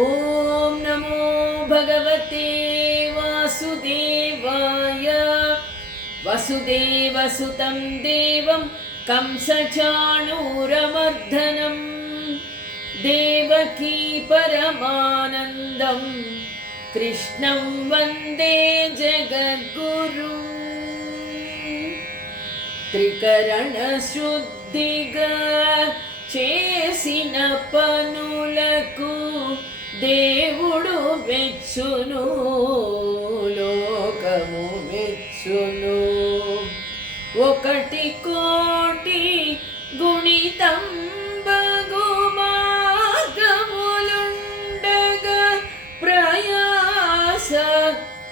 ఓం నమో భగవతే వాసుదేవాయ. వసుదేవసుతం దేవం కంసచాణూరమర్దనం దేవకీ పరమానందం కృష్ణం వందే జగద్గురుం. త్రికరణ శుద్ధిగా చేసిన పనులకు దేవుడు మెచ్చును, లోకము మెచ్చును. 1 కోటి గుణితం బగు మార్గములుండగా ప్రయాస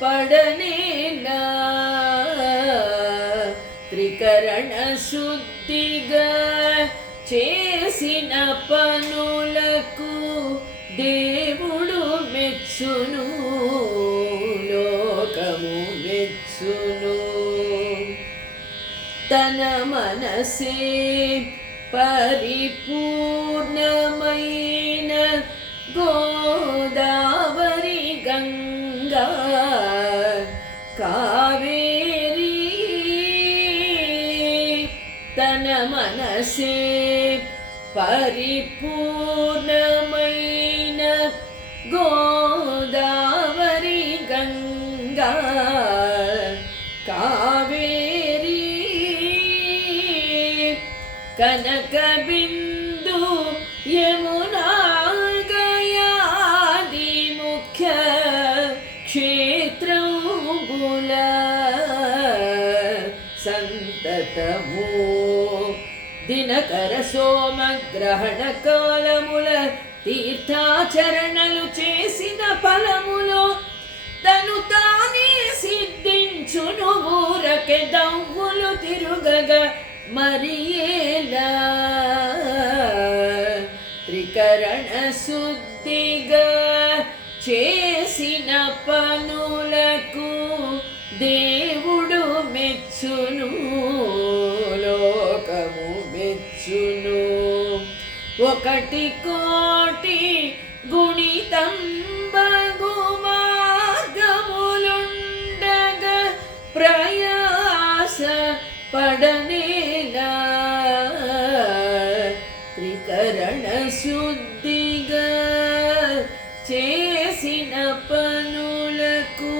పడనేలా. త్రికరణ శుద్ధిగా చేసిన పనులకు దేవుడు మెచ్చును, లోకము మెచ్చును. తన మనసే పరిపూర్ణమైన గోదావరి గంగా కావేరి. తన మనసే పరిపూర్ణమైన గోదావరి గంగా కావేరి. కనక బిందు యమునా గయాది ముఖ్య క్షేత్రముల సంతతము దినకర సోమగ్రహణ కాలముల తీర్థాచరణలు చేసిన ఫలములో తను తానే సిద్ధించును. ఊరకె దవ్వులు తిరుగగా మరియేలా. త్రికరణ శుద్ధిగా చేసిన పనులకు దేవుడు మెచ్చును, లోకము మెచ్చును. 1 కోటి గుణితం బగు మార్గములుండగా ప్రయాస పడనేలా. త్రికరణ శుద్ధిగా చేసిన పనులకు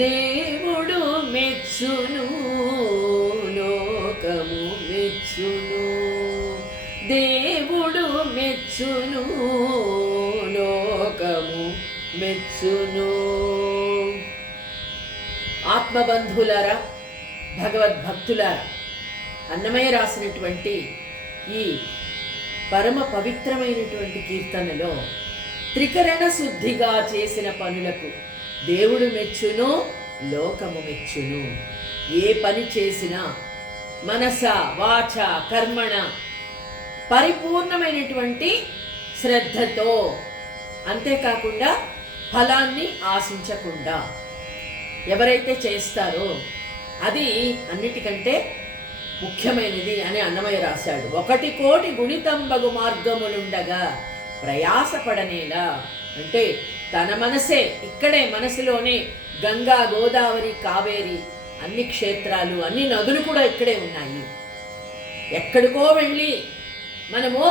దేవుడు మెచ్చును, లోకము మెచ్చును. దేవుడు మెచ్చును, లోకము మెచ్చును. ఆత్మబంధువులారా, భగవద్భక్తులారా, అన్నమయ్య రాసినటువంటి ఈ పరమ పవిత్రమైనటువంటి కీర్తనలో త్రికరణ శుద్ధిగా చేసిన పనులకు దేవుడు మెచ్చును, లోకము మెచ్చును. ఏ పని చేసినా మనస వాచ కర్మణ పరిపూర్ణమైనటువంటి శ్రద్ధతో, అంతేకాకుండా ఫలాన్ని ఆశించకుండా ఎవరైతే చేస్తారో అది అన్నిటికంటే ముఖ్యమైనది అని అన్నమయ్య రాశాడు. 1 కోటి గుణితంబగు మార్గములుండగా ప్రయాసపడనేలా. అంటే తన మనసే, ఇక్కడే మనసులోనే గంగా గోదావరి కావేరి అన్ని క్షేత్రాలు అన్ని నదులు కూడా ఇక్కడే ఉన్నాయి. ఎక్కడికో వెళ్ళి మనము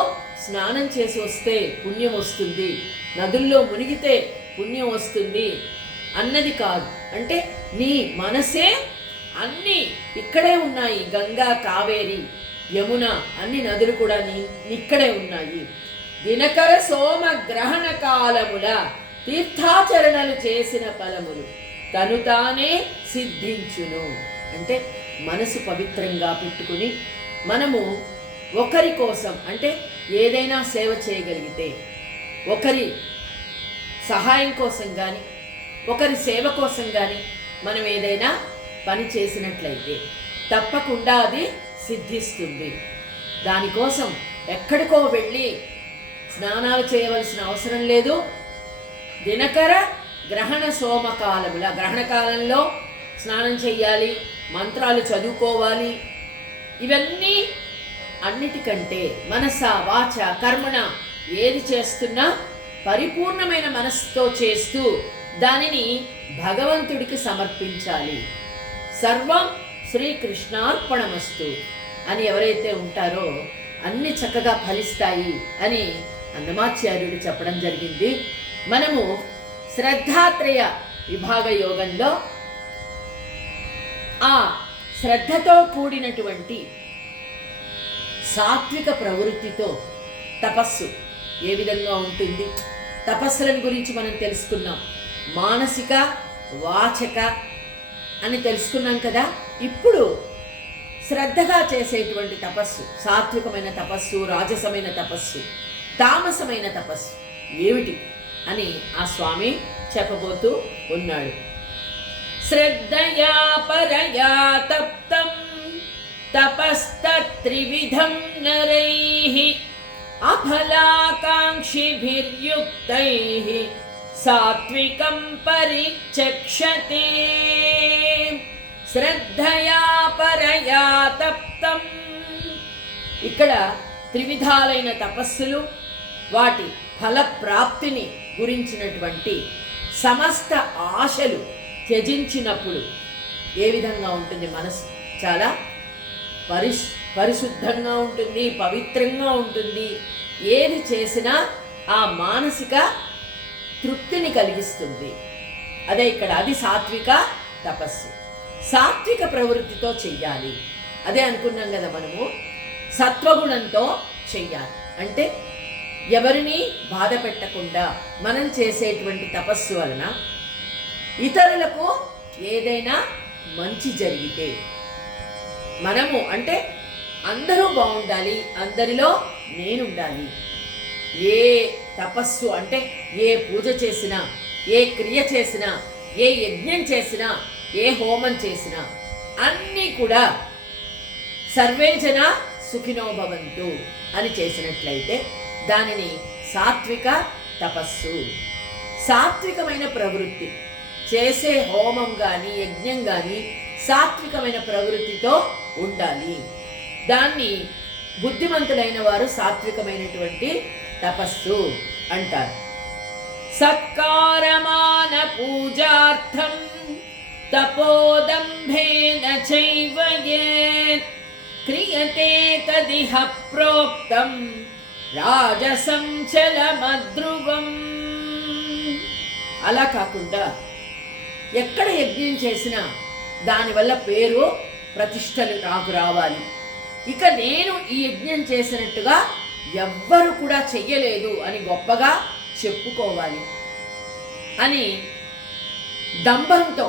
స్నానం చేసి వస్తే పుణ్యం వస్తుంది, నదుల్లో మునిగితే పుణ్యం వస్తుంది అన్నది కాదు. అంటే నీ మనసే అన్నీ ఇక్కడే ఉన్నాయి. గంగా కావేరి యమున అన్ని నదులు కూడా ఇక్కడే ఉన్నాయి. దినకర సోమ గ్రహణ కాలముల తీర్థాచరణలు చేసిన ఫలములు తను తానే సిద్ధించును. అంటే మనసు పవిత్రంగా పెట్టుకుని మనము ఒకరి కోసం, అంటే ఏదైనా సేవ చేయగలిగితే, ఒకరి సహాయం కోసం కానీ ఒకరి సేవ కోసం కానీ మనం ఏదైనా పని చేసినట్లయితే తప్పకుండా అది సిద్ధిస్తుంది. దానికోసం ఎక్కడికో వెళ్ళి స్నానాలు చేయవలసిన అవసరం లేదు. దినకర గ్రహణ సోమకాలముల గ్రహణ కాలంలో స్నానం చెయ్యాలి, మంత్రాలు చదువుకోవాలి. ఇవన్నీ అన్నిటికంటే మనస వాచ కర్మణ ఏది చేస్తున్నా పరిపూర్ణమైన మనస్సుతో చేస్తూ దానిని భగవంతుడికి సమర్పించాలి. సర్వం శ్రీకృష్ణార్పణమస్తు అని ఎవరైతే ఉంటారో అన్ని చక్కగా ఫలిస్తాయి అని అన్నమాచార్యుడు చెప్పడం జరిగింది. మనము శ్రద్ధాత్రయ విభాగ యోగంలో ఆ శ్రద్ధతో కూడినటువంటి సాత్విక ప్రవృత్తితో తపస్సు ఏ విధంగా ఉంటుంది, తపస్సులను గురించి మనం తెలుసుకున్నాం. మానసిక, వాచక అని తెలుసుకున్నాం కదా. ఇప్పుడు శ్రద్ధగా చేసేటువంటి తపస్సు, సాత్వికమైన తపస్సు, రాజసమైన తపస్సు, తామసమైన తపస్సు ఏమిటి అని ఆ స్వామి చెప్పబోతూ ఉన్నాడు. శ్రద్ధయా పరయా తప్తం తపస్తత్రివిధం నరైః అఫలాకాంక్షిభిర్యుక్తైః సాత్వికం పరిచక్షతే. శ్రద్ధయా పరయా తప్తం, ఇక్కడ త్రివిధాలైన తపస్సులు, వాటి ఫలప్రాప్తిని గురించినటువంటి సమస్త ఆశలు త్యజించినప్పుడు ఏ విధంగా ఉంటుంది మనసు? చాలా పరిశుద్ధంగా ఉంటుంది, పవిత్రంగా ఉంటుంది. ఏది చేసినా ఆ మానసిక తృప్తిని కలిగిస్తుంది. అదే ఇక్కడ అది సాత్విక తపస్సు. సాత్విక ప్రవృత్తితో చెయ్యాలి. అదే అనుకున్నాం కదా మనము, సత్వగుణంతో చెయ్యాలి. అంటే ఎవరిని బాధ పెట్టకుండా మనం చేసేటువంటి తపస్సు వలన ఇతరులకు ఏదైనా మంచి జరిగితే మనము అంటే అందరూ బాగుండాలి, అందరిలో నేనుండాలి. ఏ తపస్సు అంటే ఏ పూజ చేసినా, ఏ క్రియ చేసినా, ఏ యజ్ఞం చేసినా, ఏ హోమం చేసినా అన్నీ కూడా సర్వే జన సుఖినో భవంతు అని చేసినట్లయితే దానిని సాత్విక తపస్సు. సాత్వికమైన ప్రవృత్తి చేసే హోమం కానీ యజ్ఞం కానీ సాత్వికమైన ప్రవృత్తితో ఉండాలి. దాన్ని బుద్ధిమంతులైన వారు సాత్వికమైనటువంటి తపస్సు అంటారు. సత్కారమాన పూజార్థం తపోదంభేన చైవ యత్ క్రియతే తదిహ ప్రోక్తం రాజసం చలమద్రువం. అలా కాకుండా ఎక్కడ యజ్ఞం చేసినా దానివల్ల పేరు ప్రతిష్టలు నాకు రావాలి, ఇక నేను ఈ యజ్ఞం చేసినట్టుగా ఎవ్వరు కూడా చెయ్యలేదు అని గొప్పగా చెప్పుకోవాలి అని దంభంతో,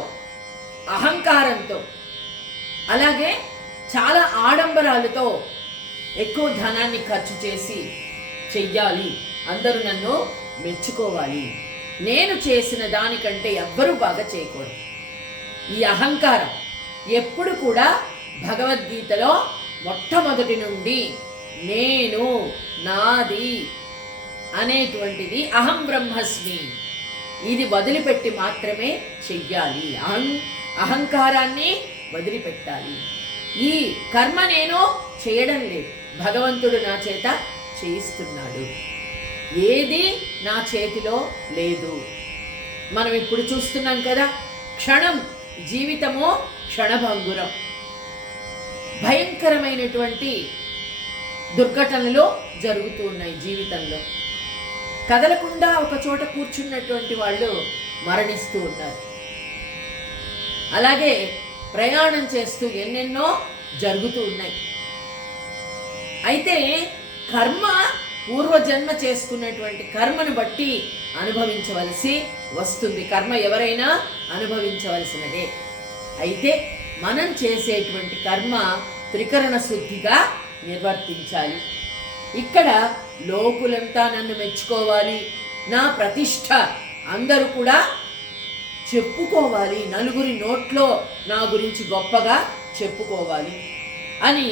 అహంకారంతో, అలాగే చాలా ఆడంబరాలతో ఎక్కువ ధనాన్ని ఖర్చు చేసి చెయ్యాలి, అందరూ నన్ను మెచ్చుకోవాలి, నేను చేసిన దానికంటే ఎవ్వరూ బాగా చేయకూడదు. ఈ అహంకారం ఎప్పుడు కూడా భగవద్గీతలో మొట్టమొదటి నుండి నేను, నాది అనేటువంటిది అహం బ్రహ్మస్మి, ఇది వదిలిపెట్టి మాత్రమే చెయ్యాలి. అహంకారాన్ని వదిలిపెట్టాలి. ఈ కర్మ నేను చేయడం లేదు, భగవంతుడు నా చేత చేయిస్తున్నాడు, ఏది నా చేతిలో లేదు. మనం ఇప్పుడు చూస్తున్నాం కదా, క్షణం జీవితము క్షణభంగురం. భయంకరమైనటువంటి దుర్ఘటనలు జరుగుతూ ఉన్నాయి జీవితంలో. కదలకుండా ఒక చోట కూర్చున్నటువంటి వాళ్ళు మరణిస్తూ ఉన్నారు. అలాగే ప్రయాణం చేస్తూ ఎన్నెన్నో జరుగుతూ ఉన్నాయి. అయితే కర్మ పూర్వజన్మ చేసుకున్నటువంటి కర్మను బట్టి అనుభవించవలసి వస్తుంది. కర్మ ఎవరైనా అనుభవించవలసినదే. అయితే మనం చేసేటువంటి కర్మ త్రికరణ శుద్ధిగా నిర్వర్తించాలి. ఇక్కడ లోకులంతా నన్ను మెచ్చుకోవాలి, నా ప్రతిష్ట అందరూ కూడా చెప్పుకోవాలి, నలుగురి నోట్లో నా గురించి గొప్పగా చెప్పుకోవాలి అని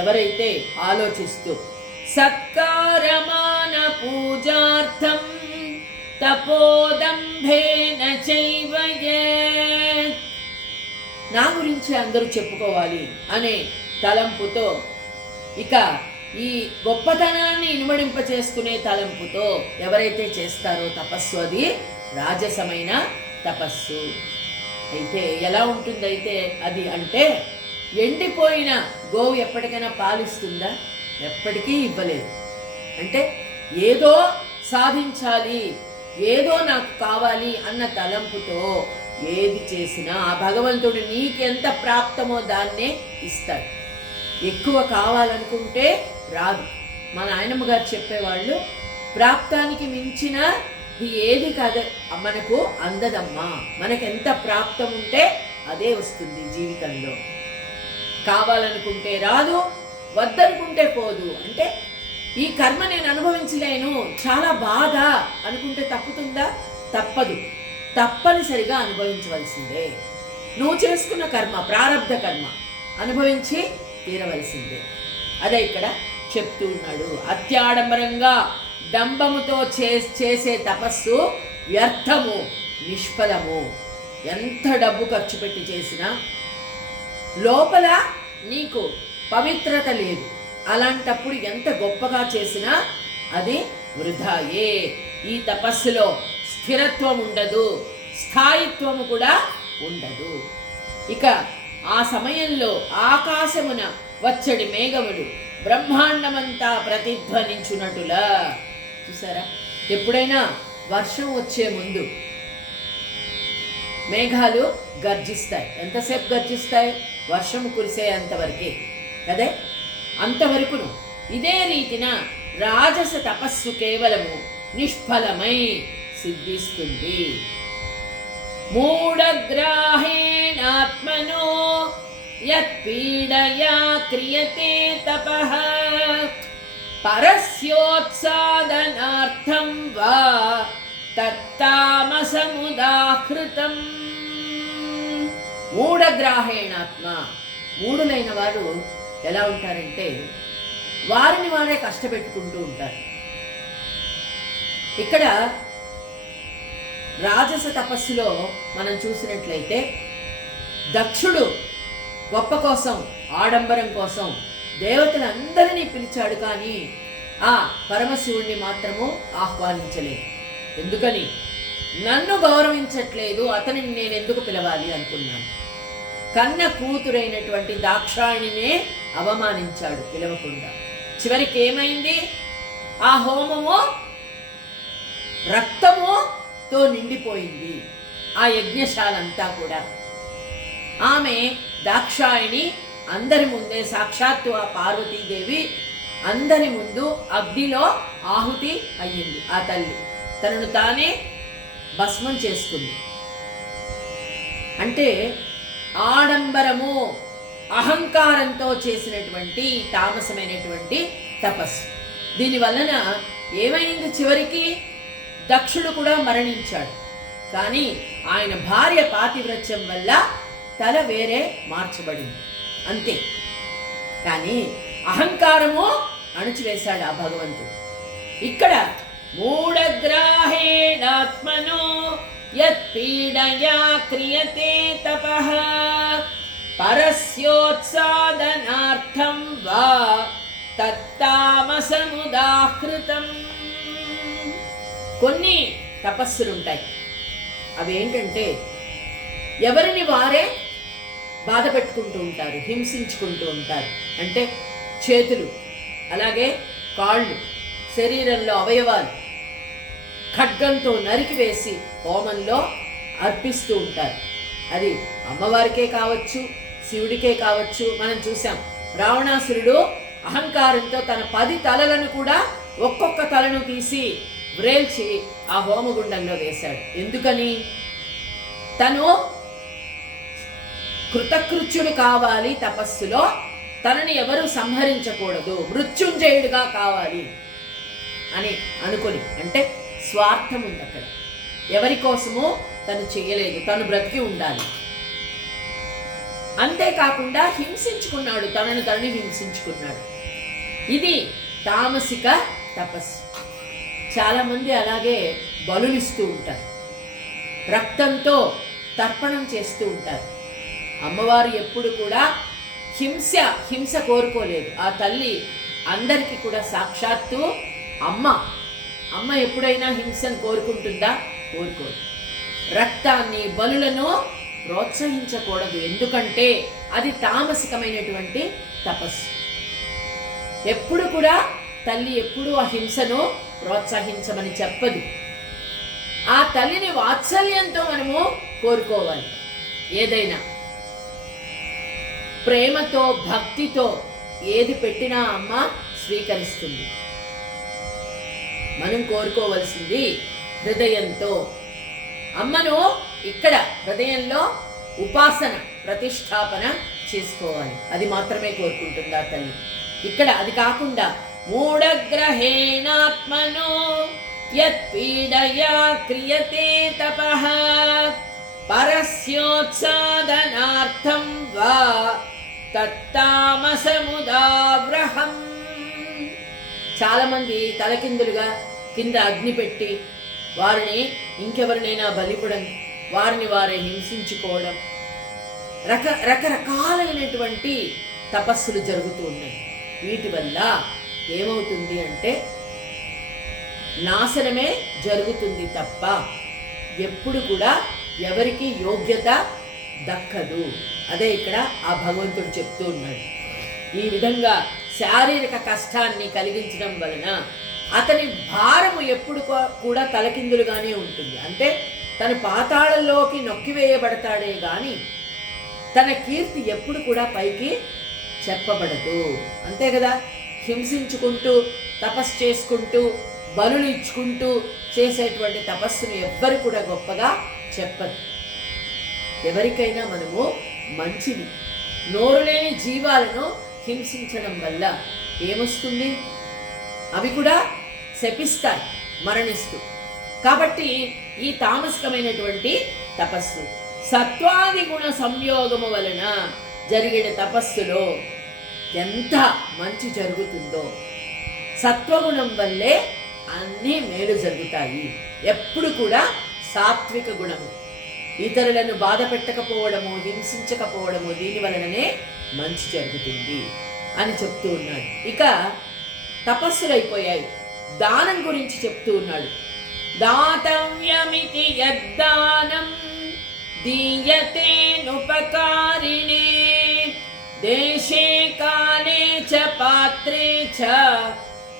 ఎవరైతే ఆలోచిస్తూ సత్కారమాన పూజార్థం తపోదంభేన చైవ యత్, నా గురించి అందరూ చెప్పుకోవాలి అనే తలంపుతో ఇక ఈ గొప్పతనాన్ని ఇనుమడింపచేసుకునే తలంపుతో ఎవరైతే చేస్తారో తపస్సు, అది రాజసమైన తపస్సు. అయితే ఎలా ఉంటుందైతే అది అంటే, ఎండిపోయిన గోవు ఎప్పటికైనా పాలిస్తుందా? ఎప్పటికీ ఇవ్వలేదు. అంటే ఏదో సాధించాలి, ఏదో నాకు కావాలి అన్న తలంపుతో ఏది చేసినా ఆ భగవంతుడు నీకెంత ప్రాప్తమో దాన్నే ఇస్తాడు. ఎక్కువ కావాలనుకుంటే రాదు. మా నాయనమ్మ గారు చెప్పేవాళ్ళు, ప్రాప్తానికి మించిన ఏది కాదు మనకు అందదమ్మా. మనకెంత ప్రాప్తం ఉంటే అదే వస్తుంది జీవితంలో. కావాలనుకుంటే రాదు, వద్దనుకుంటే పోదు. అంటే ఈ కర్మ నేను అనుభవించలేను, చాలా బాధ అనుకుంటే తప్పుతుందా? తప్పదు. తప్పనిసరిగా అనుభవించవలసిందే. నువ్వు చేసుకున్న కర్మ, ప్రారబ్ధ కర్మ అనుభవించి తీరవలసిందే. అదే ఇక్కడ చెప్తూ ఉన్నాడు. అత్యాడంబరంగా డంబముతో చేసే తపస్సు వ్యర్థము, నిష్ఫలము. ఎంత డబ్బు ఖర్చు పెట్టి చేసినా లోపల నీకు పవిత్రత లేదు. అలాంటప్పుడు ఎంత గొప్పగా చేసినా అది వృధాయే. ఈ తపస్సులో స్థిరత్వం ఉండదు, స్థాయిత్వము కూడా ఉండదు. ఇక ఆ సమయంలో ఆకాశమున వచ్చడి మేఘములు బ్రహ్మాండమంతా ప్రతిధ్వనించునటులా. చూసారా, ఎప్పుడైనా వర్షం వచ్చే ముందు మేఘాలు గర్జిస్తాయి. ఎంతసేపు గర్జిస్తాయి? వర్షం కురిసేంతవరకే కదే, అంతవరకును. ఇదే రీతిన రాజస తపస్సు కేవలము నిష్ఫలమై సిద్ధిస్తుంది. మూఢగ్రాహేణాత్మనో యత్పీడయా క్రియతే తపః పరస్యోత్సాదనార్థం వా తత్తామసముదాహృతం. మూఢగ్రాహేణాత్మ, మూఢులైన వారు ఎలా ఉంటారంటే వారిని వారే కష్టపెట్టుకుంటూ ఉంటారు. ఇక్కడ రాజస తపస్సులో మనం చూసినట్లయితే దక్షుడు గొప్ప కోసం, ఆడంబరం కోసం దేవతలందరినీ పిలిచాడు, కానీ ఆ పరమశివుణ్ణి మాత్రము ఆహ్వానించలేదు. ఎందుకని? నన్ను గౌరవించట్లేదు, అతనిని నేను ఎందుకు పిలవాలి అనుకున్నాను. కన్న కూతురైనటువంటి దాక్షాయణినే అవమానించాడు పిలవకుండా. చివరికి ఏమైంది? ఆ హోమము రక్తముతో నిండిపోయింది, ఆ యజ్ఞశాలంతా కూడా. ఆమె దాక్షాయణి అందరి ముందే, సాక్షాత్తు ఆ పార్వతీదేవి అందరి ముందు అగ్నిలో ఆహుతి అయ్యింది. ఆ తల్లి తనను తానే భస్మం చేసుకుంది. అంటే ఆడంబరము, అహంకారంతో చేసినటువంటి తామసమైనటువంటి తపస్సు. దీనివలన ఏమైంది? చివరికి దక్షుడు కూడా మరణించాడు. కానీ ఆయన భార్య పాతివ్రత్యం వల్ల తల వేరే మార్చబడింది, అంతే. కానీ అహంకారము అణుచివేశాడు ఆ భగవంతుడు. ఇక్కడ మూఢగ్రాహేణాత్మనో యత్పీడయా క్రియతే తపః పరస్యోత్సాదనార్థం వా తత్తామసముదాహృతం. కొన్ని తపస్సులుంటాయి, అవి ఏంటంటే ఎవరిని వారే బాధ పెట్టుకుంటూ ఉంటారు, హింసించుకుంటూ ఉంటారు. అంటే చేతులు, అలాగే కాళ్ళు, శరీరంలో అవయవాలు ఖడ్గంతో నరికివేసి హోమంలో అర్పిస్తూ ఉంటారు. అది అమ్మవారికే కావచ్చు, శివుడికే కావచ్చు. మనం చూసాం, రావణాసురుడు అహంకారంతో తన 10 తలలను కూడా ఒక్కొక్క తలను తీసి వ్రేల్చి ఆ హోమగుండంలో వేశాడు. ఎందుకని? తను కృతకృత్యుడు కావాలి తపస్సులో, తనని ఎవరు సంహరించకూడదు, మృత్యుంజయుడిగా కావాలి అని అనుకొని. అంటే స్వార్థం ఉంది అక్కడ. ఎవరి కోసమో తను చెయ్యలేదు, తను బ్రతికి ఉండాలి. అంతేకాకుండా హింసించుకున్నాడు, తనని హింసించుకున్నాడు. ఇది తామసిక తపస్సు. చాలామంది అలాగే బలులిస్తూ ఉంటారు, రక్తంతో తర్పణం చేస్తూ ఉంటారు. అమ్మవారు ఎప్పుడు కూడా హింస కోరుకోలేదు. ఆ తల్లి అందరికీ కూడా సాక్షాత్తు అమ్మ ఎప్పుడైనా హింసను కోరుకుంటుందా? కోరుకోదు. రక్తాన్ని, బలులను ప్రోత్సహించకూడదు. ఎందుకంటే అది తామసికమైనటువంటి తపస్సు. ఎప్పుడు కూడా తల్లి ఎప్పుడూ ఆ హింసను ప్రోత్సహించమని చెప్పదు. ఆ తల్లిని వాత్సల్యంతో మనము కోరుకోవాలి. ఏదైనా ప్రేమతో, భక్తితో ఏది పెట్టినా అమ్మ స్వీకరిస్తుంది. మనం కోరుకోవలసింది హృదయంతో. అమ్మను ఇక్కడ హృదయంలో ఉపాసన, ప్రతిష్టాపన చేసుకోవాలి. అది మాత్రమే కోరుకుంటుంది ఆ తల్లి. ఇక్కడ అది కాకుండా మూఢగ్రహేణాత్మనో యత్పీడయా క్రియతే తపః పరస్యోత్సాదనార్థం వా తత్తామసముదావ్రహం. చాలా మంది తలకిందులుగా కింద అగ్ని పెట్టి వారిని ఇంకెవరినైనా బలిపడం, వారిని వారే హింసించుకోవడం, రకరకాలైనటువంటి తపస్సులు జరుగుతూ ఉన్నాయి. వీటి వల్ల ఏమవుతుంది అంటే నాశనమే జరుగుతుంది తప్ప ఎప్పుడు కూడా ఎవరికి యోగ్యత దక్కదు. అదే ఇక్కడ ఆ భగవంతుడు చెప్తూ ఉన్నాడు. ఈ విధంగా శారీరక కష్టాన్ని కలిగించడం వలన అతని భారము ఎప్పుడు కూడా తలకిందులుగానే ఉంటుంది. అంటే తన పాతాళంలోకి నొక్కివేయబడతాడే గాని తన కీర్తి ఎప్పుడు కూడా పైకి చెప్పబడదు. అంతే కదా, హింసించుకుంటూ తపస్సు చేసుకుంటూ బలులు ఇచ్చుకుంటూ చేసేటువంటి తపస్సును ఎవ్వరు కూడా గొప్పగా చెప్పదు. ఎవరికైనా మనము మంచిది, నోరు లేని జీవాలను హింసించడం వల్ల ఏమొస్తుంది? అవి కూడా శపిస్తాయి మరణిస్తూ. కాబట్టి ఈ తామసికమైనటువంటి తపస్సు సత్వాది గుణ సంయోగము వలన జరిగిన తపస్సులో ఎంత మంచి జరుగుతుందో, సత్వగుణం వల్లే అన్నీ మేలు జరుగుతాయి. ఎప్పుడు కూడా సాత్విక గుణము, ఇతరులను బాధ పెట్టకపోవడము, హింసించకపోవడము, దీని వలననే మంచి జరుగుతుంది అని చెప్తూ ఉన్నాడు. ఇక తపస్సులు అయిపోయాయి, దానం గురించి చెప్తూ ఉన్నాడు. దాతవ్యమితి యద్దానం దీయతే నుపకారిణే దేశే కాలే చ పాత్రే చ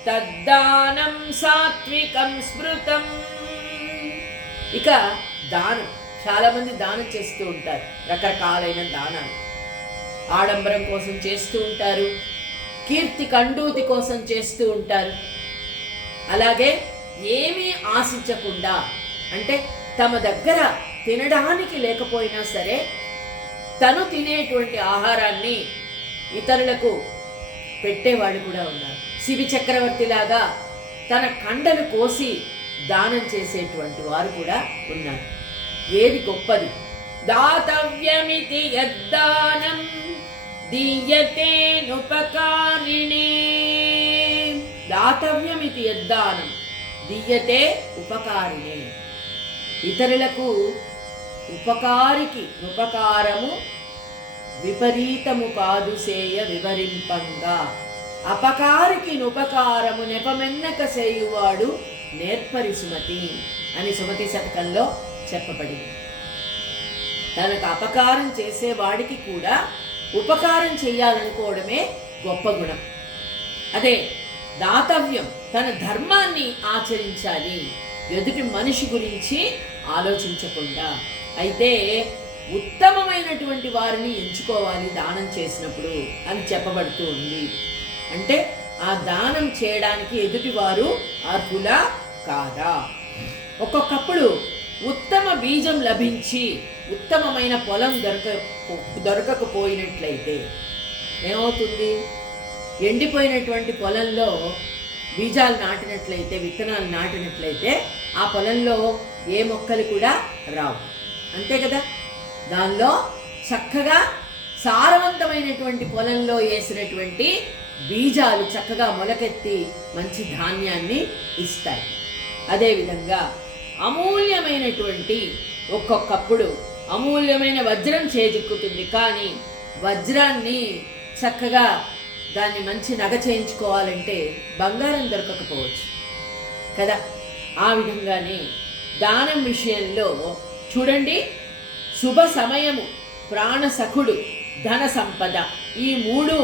తద్దానం సాత్వికం స్మృతం. ఇక దానం, చాలా మంది దానం చేస్తూ ఉంటారు. రకరకాలైన దానాలు ఆడంబరం కోసం చేస్తూ ఉంటారు, కీర్తి కండూతి కోసం చేస్తూ ఉంటారు. అలాగే ఏమీ ఆశించకుండా, అంటే తమ దగ్గర తినడానికి లేకపోయినా సరే తను తినేటువంటి ఆహారాన్ని ఇతరులకు పెట్టేవాళ్ళు కూడా ఉన్నారు. శివి చక్రవర్తి లాగా తన కండలు కోసి దానం చేసేటువంటి వారు కూడా ఉన్నారు. ఏది గొప్పది? దాతవ్యమితి యద్దానం దీయతే నుపకారిణే. దాతవ్యమితి యద్దానం దీయతే ఉపకారిణే. ఇతరులకు ఉపకారికి ఉపకారము విపరీతము కాదు సేయ వివరింపంగా, అపకారికి ఉపకారము నెపమెన్నక సేయువాడు నేర్పరి సుమతి అని సుమతి శతకంలో చెప్పబడింది. తనకు అపకారం చేసేవాడికి కూడా ఉపకారం చేయాలనుకోవడమే గొప్ప గుణం. అదే దాతవ్యం, తన ధర్మాన్ని ఆచరించాలి, ఎదుటి మనిషి గురించి ఆలోచించకుండా. అయితే ఉత్తమమైనటువంటి వారిని ఎంచుకోవాలి దానం చేసినప్పుడు అని చెప్పబడుతూ ఉంది. అంటే ఆ దానం చేయడానికి ఎదుటివారు అర్హులా కాదా? ఒక్కొక్కప్పుడు ఉత్తమ బీజం లభించి ఉత్తమమైన పొలం దొరకకపోయినట్లయితే ఏమవుతుంది? ఎండిపోయినటువంటి పొలంలో బీజాలు నాటినట్లయితే, విత్తనాలు నాటినట్లయితే ఆ పొలంలో ఏ మొక్కలు కూడా రావు. అంతే కదా, దానిలో చక్కగా సారవంతమైనటువంటి పొలంలో వేసినటువంటి బీజాలు చక్కగా మొలకెత్తి మంచి ధాన్యాన్ని ఇస్తాయి. అదేవిధంగా అమూల్యమైనటువంటి ఒక్కొక్కప్పుడు అమూల్యమైన వజ్రం చేజిక్కుతుంది, కానీ వజ్రాన్ని చక్కగా దాన్ని మంచి నగ చేయించుకోవాలంటే బంగారం దొరకకపోవచ్చు కదా. ఆ విధంగానే దానం విషయంలో చూడండి, శుభ సమయము, ప్రాణసఖుడు, ధన సంపద, ఈ మూడు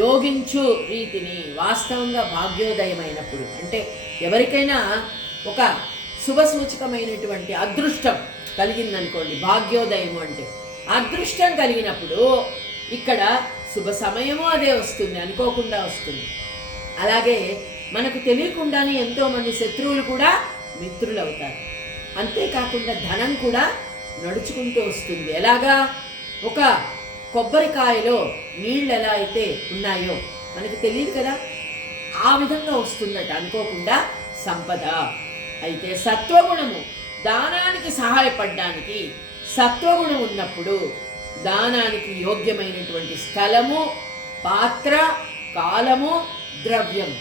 యోగించు రీతిని వాస్తవంగా భాగ్యోదయమైనప్పుడు, అంటే ఎవరికైనా ఒక శుభ సూచకమైనటువంటి అదృష్టం కలిగిందనుకోండి, భాగ్యోదయము అంటే అదృష్టం కలిగినప్పుడు ఇక్కడ శుభ సమయము అదే వస్తుంది, అనుకోకుండా వస్తుంది. అలాగే మనకు తెలియకుండానే ఎంతోమంది శత్రువులు కూడా మిత్రులు అవుతారు. అంతేకాకుండా ధనం కూడా నడుచుకుంటూ వస్తుంది. ఎలాగా, ఒక కొబ్బరికాయలో నీళ్ళు ఎలా అయితే ఉన్నాయో మనకు తెలియదు కదా, ఆ విధంగా వస్తుందట అనుకోకుండా సంపద. అయితే సత్వగుణము, దానానికి సహాయపడడానికి సత్వగుణం ఉన్నప్పుడు దానానికి యోగ్యమైనటువంటి స్థలము, పాత్ర, కాలము, ద్రవ్యం,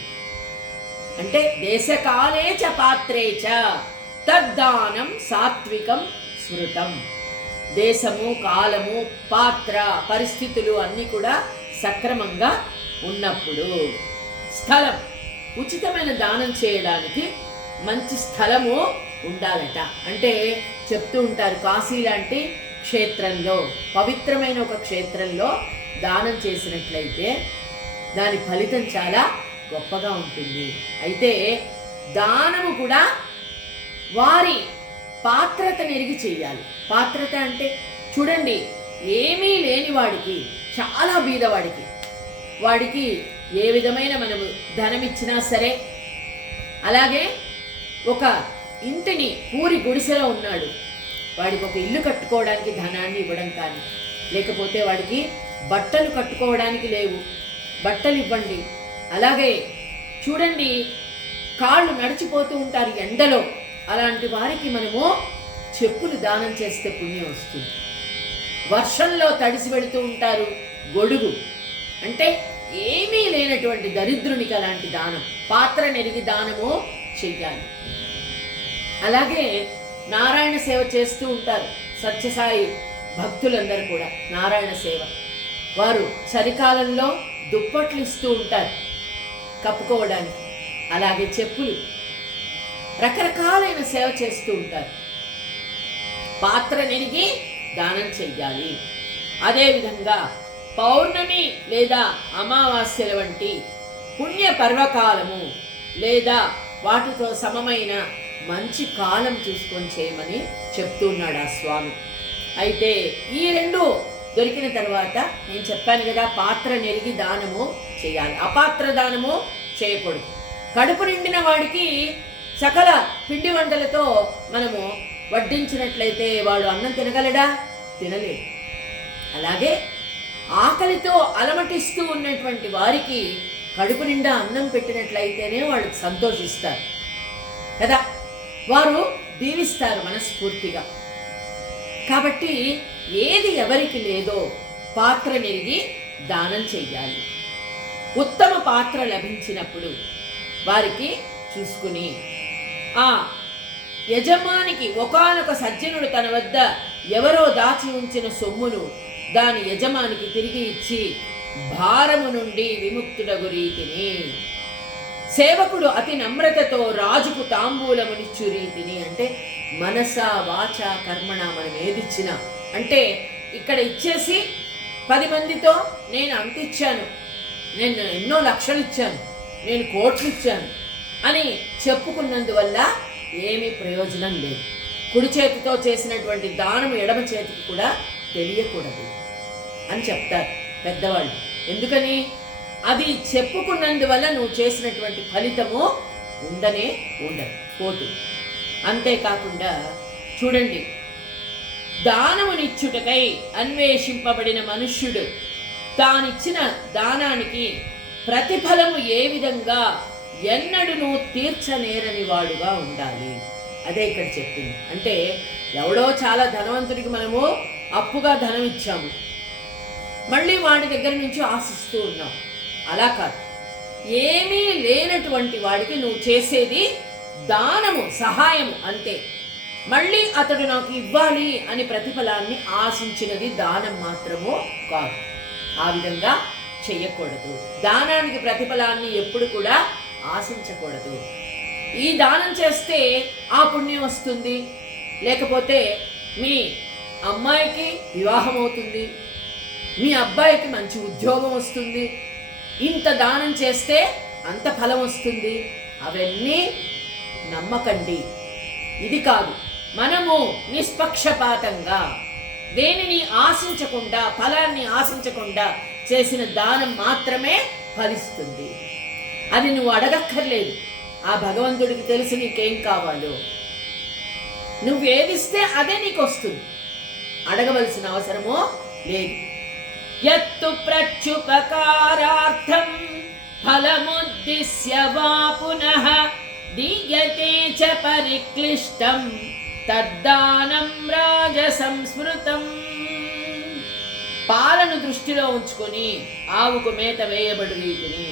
అంటే దేశకాలే చ పాత్రే చ తద్దానం సాత్వికం స్మృతం. దేశము, కాలము, పాత్ర, పరిస్థితులు అన్నీ కూడా సక్రమంగా ఉన్నప్పుడు, స్థలం, ఉచితమైన దానం చేయడానికి మంచి స్థలము ఉండాలట. అంటే చెప్తూ ఉంటారు, కాశీ లాంటి క్షేత్రంలో, పవిత్రమైన ఒక క్షేత్రంలో దానం చేసినట్లయితే దాని ఫలితం చాలా గొప్పగా ఉంటుంది. అయితే దానము కూడా వారి పాత్రతను ఎరిగి చెయ్యాలి. పాత్రత అంటే చూడండి, ఏమీ లేని వాడికి, చాలా బీదవాడికి, వాడికి ఏ విధమైన మనము ధనం ఇచ్చినా సరే, అలాగే ఒక ఇంటిని పూరి గుడిసెలో ఉన్నాడు, వాడికి ఒక ఇల్లు కట్టుకోవడానికి ధనాన్ని ఇవ్వడం కానీ, లేకపోతే వాడికి బట్టలు కట్టుకోవడానికి లేవు, బట్టలు ఇవ్వండి. అలాగే చూడండి, కాళ్ళు నడిచిపోతూ ఉంటారు ఎండలో, అలాంటి వారికి మనము చెప్పులు దానం చేస్తే పుణ్యం వస్తుంది. వర్షంలో తడిసి పెడుతూ ఉంటారు, గొడుగు, అంటే ఏమీ లేనటువంటి దరిద్రునికి అలాంటి దానం, పాత్ర నెరిగి దానము చెయ్యాలి. అలాగే నారాయణ సేవ చేస్తూ ఉంటారు సత్యసాయి భక్తులందరూ కూడా. నారాయణ సేవ, వారు చలికాలంలో దుప్పట్లు ఇస్తూ ఉంటారు కప్పుకోవడానికి, అలాగే చెప్పులు, రకరకాలైన సేవ చేస్తూ ఉంటారు. పాత్ర నెరిగి దానం చెయ్యాలి. అదేవిధంగా పౌర్ణమి లేదా అమావాస్యల వంటి పుణ్య పర్వకాలము లేదా వాటితో సమమైన మంచి కాలం చూసుకొని చేయమని చెప్తున్నాడు ఆ స్వామి. అయితే ఈ రెండు దొరికిన తర్వాత నేను చెప్పాను కదా, పాత్ర నెరిగి దానము చేయాలి, అపాత్ర దానము చేయకూడదు. కడుపు నిండిన వాడికి సకల పిండి వంటలతో మనము వడ్డించినట్లయితే వాడు అన్నం తినగలడా? తినలేడు. అలాగే ఆకలితో అలమటిస్తూ ఉన్నటువంటి వారికి కడుపు నిండా అన్నం పెట్టినట్లయితేనే వాళ్ళు సంతోషిస్తారు కదా, వారు దీవిస్తారు మనస్ఫూర్తిగా. కాబట్టి ఏది ఎవరికి లేదో పాత్ర నెరిగి దానం చెయ్యాలి. ఉత్తమ పాత్ర లభించినప్పుడు వారికి చూసుకుని, ఆ యజమానికి ఒకానొక సజ్జనుడు తన వద్ద ఎవరో దాచి ఉంచిన సొమ్మును దాని యజమానికి తిరిగి ఇచ్చి భారము నుండి విముక్తుడగు రీతిని, సేవకుడు అతి నమ్రతతో రాజుకు తాంబూలమునిచ్చు రీతిని, అంటే మనస వాచ కర్మణ మనం ఏదిచ్చినా, అంటే ఇక్కడ ఇచ్చేసి 10 మందితో నేను అంత ఇచ్చాను, నేను ఎన్నో లక్షలు ఇచ్చాను, నేను కోట్లు ఇచ్చాను అని చెప్పుకున్నందువల్ల ఏమీ ప్రయోజనం లేదు. కుడి చేతితో చేసినటువంటి దానం ఎడమ చేతికి కూడా తెలియకూడదు అని చెప్తారు పెద్దవాళ్ళు. ఎందుకని? అది చెప్పుకున్నందువల్ల నువ్వు చేసినటువంటి ఫలితము ఉండదు, పోతు. అంతేకాకుండా చూడండి, దానమునిచ్చుటకై అన్వేషింపబడిన మనుష్యుడు తానిచ్చిన దానానికి ప్రతిఫలము ఏ విధంగా ఎన్నడూ తీర్చనేరని వాడుగా ఉండాలి. అదే ఇక్కడ చెప్పింది. అంటే ఎవడో చాలా ధనవంతుడికి మనము అప్పుగా ధనం ఇచ్చాము, మళ్ళీ వాడి దగ్గర నుంచి ఆశిస్తూ ఉన్నాం. అలా కాదు, ఏమీ లేనటువంటి వాడికి నువ్వు చేసేది దానము, సహాయము అంతే. మళ్ళీ అతడు నాకు ఇవ్వాలి అని ప్రతిఫలాన్ని ఆశించినది దానం మాత్రము కాదు. ఆ విధంగా చెయ్యకూడదు. దానానికి ప్రతిఫలాన్ని ఎప్పుడు కూడా ఆశించకూడదు. ఈ దానం చేస్తే ఆ పుణ్యం వస్తుంది, లేకపోతే మీ అమ్మాయికి వివాహం అవుతుంది, మీ అబ్బాయికి మంచి ఉద్యోగం వస్తుంది, ఇంత దానం చేస్తే అంత ఫలం వస్తుంది, అవన్నీ నమ్మకండి. ఇది కాదు, మనము నిష్పక్షపాతంగా దేనిని ఆశించకుండా, ఫలాన్ని ఆశించకుండా చేసిన దానం మాత్రమే ఫలిస్తుంది. అది నువ్వు అడగక్కర్లేదు, ఆ భగవంతుడికి తెలుసు నీకేం కావాలో. నువ్వేదిస్తే అదే నీకు వస్తుంది, అడగవలసిన అవసరమో లేదు. యత్తు ప్రత్యుపకారార్థం ఫలముద్దిశ్య వా పునః దీయతే చ పరిక్లిష్టం తద్దానం రాజసంస్మృతం. పాలను దృష్టిలో ఉంచుకొని ఆవుకు మేత వేయబడు రీతిని,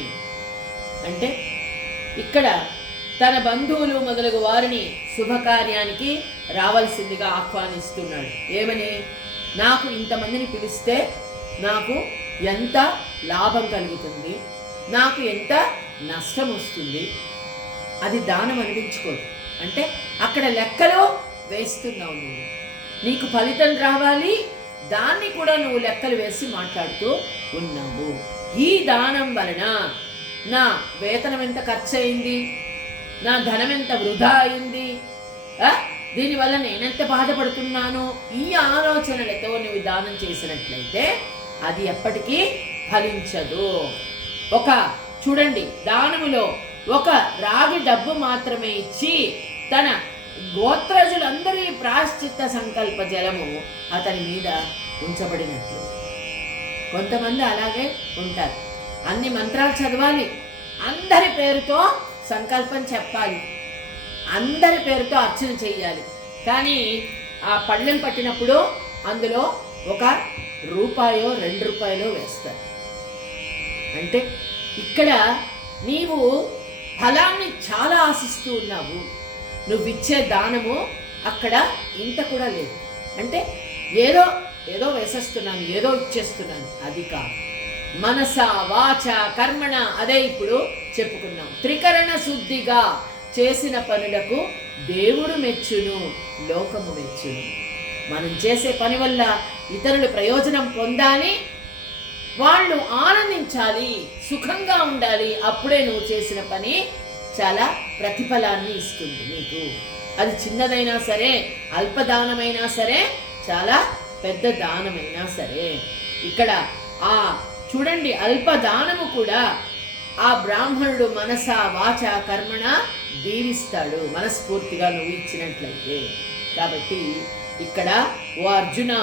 అంటే ఇక్కడ తన బంధువులు మొదలగు వారిని శుభకార్యానికి రావాల్సిందిగా ఆహ్వానిస్తున్నాడు. ఏమని? నాకు ఇంతమందిని పిలిస్తే నాకు ఎంత లాభం కలుగుతుంది, నాకు ఎంత నష్టం వస్తుంది, అది దానం అనిపించుకోదు. అంటే అక్కడ లెక్కలో వేస్తున్నావు నువ్వు, నీకు ఫలితం రావాలి, దాన్ని కూడా నువ్వు లెక్కలు వేసి మాట్లాడుతూ ఉన్నావు. ఈ దానం వలన నా వేతనం ఎంత ఖర్చు అయింది, నా ధనం ఎంత వృధా అయింది, దీనివల్ల నేనెంత బాధపడుతున్నాను, ఈ ఆలోచనలతో నువ్వు దానం చేసినట్లయితే అది ఎప్పటికీ ఫలించదు. చూడండి, దానములో ఒక రాగి డబ్బు మాత్రమే ఇచ్చి తన గోత్రజులందరి ప్రాశ్చిత్త సంకల్ప జలము అతని మీద ఉంచబడినట్లు. కొంతమంది అలాగే ఉంటారు, అన్ని మంత్రాలు చదవాలి, అందరి పేరుతో సంకల్పం చెప్పాలి, అందరి పేరుతో అర్చన చెయ్యాలి, కానీ ఆ పళ్ళెం పట్టినప్పుడు అందులో ₹1 ₹2 వేస్తారు. అంటే ఇక్కడ నీవు ఫలాన్ని చాలా ఆశిస్తూ ఉన్నావు, నువ్విచ్చే దానము అక్కడ ఇంత కూడా లేదు. అంటే ఏదో ఏదో వేసేస్తున్నాను, ఏదో ఇచ్చేస్తున్నాను, అది కాదు. మనస వాచ కర్మణ, అదే ఇప్పుడు చెప్పుకున్నాం. త్రికరణ శుద్ధిగా చేసిన పనులకు దేవుడు మెచ్చును, లోకము మెచ్చును. మనం చేసే పని వల్ల ఇతరులు ప్రయోజనం పొందాలి, వాళ్ళు ఆనందించాలి, సుఖంగా ఉండాలి, అప్పుడే నువ్వు చేసిన పని చాలా ప్రతిఫలాన్ని ఇస్తుంది నీకు. అది చిన్నదైనా సరే, అల్పదానమైనా సరే, చాలా పెద్ద దానమైనా సరే. ఇక్కడ చూడండి, అల్పదానము కూడా ఆ బ్రాహ్మణుడు మనస వాచ కర్మణ దీవిస్తాడు, మనస్ఫూర్తిగా నువ్వు ఇచ్చినట్లయితే. కాబట్టి ఇక్కడ ఓ అర్జున,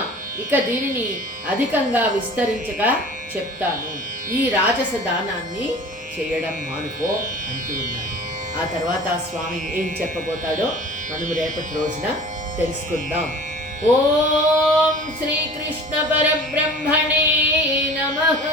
ఇక దీనిని అధికంగా విస్తరించగా చెప్తాను, ఈ రాజస దానాన్ని చేయడం మానుకో అంటూ ఉన్నాడు. ఆ తర్వాత స్వామి ఏం చెప్పబోతాడో మనం రేపటి రోజున తెలుసుకుందాం. ఓం శ్రీకృష్ణ పరబ్రహ్మణే నమః.